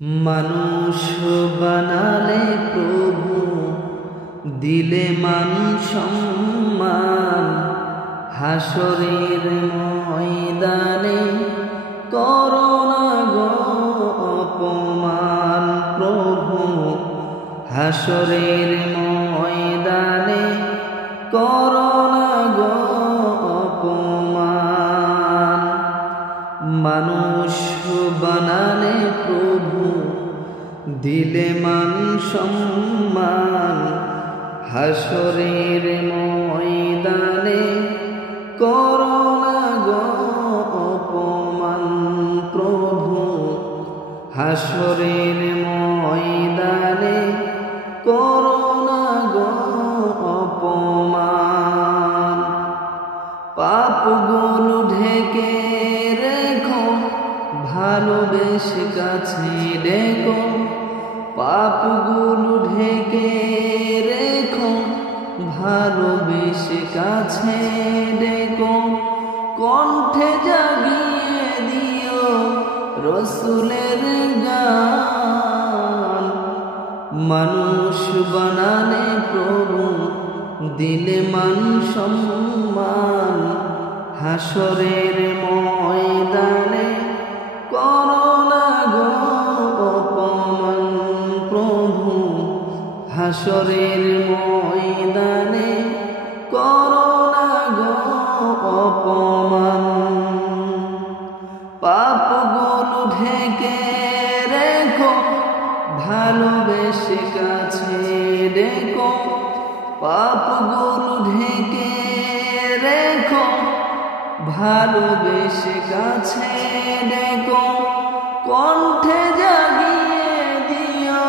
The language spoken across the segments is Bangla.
মানুষ বানালে প্রভু, দিলে মান সম্মান, হাসরের ময়দানে করোনা গো অপমান। প্রভু হাসরের ময়দানে করোনা গো অপমান। মানুষ বানালে প্রভু, দিলে মান সম্মান, হাসরের ময়দানে করোনা গো অপমান। প্রভু হাসরের ময়দানে করোনা গো অপমান। পাপগুলো ঢেকে রেখো, ভালোবেসে কাছে ডেকো। পাপগুলো ঢেকে রেখো, ভালোবেসে কাছে ডেকো। কণ্ঠে জাগিয়ে দিও রসুলের গান। মানুষ বানালে প্রভু, দিলে মান সম্মান, হাসরের ময়দানে করোনা গো অপমান। প্রভু হাসরের ময়দানে করোনা গো অপমান। পাপগুলো ঢেকে রেখো, ভালোবেসে কাছে ডেকো। পাপগুলো ঢেকে রেখো, ভালোবেসে কাছে ডেকো। কণ্ঠে জাগিয়ে দিও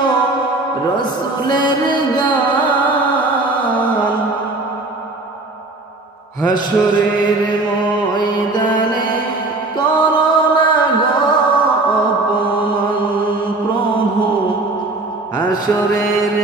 রসুলের গান। হাসরের ময়দানে করোনা গো অপমান। প্রভু হাসরের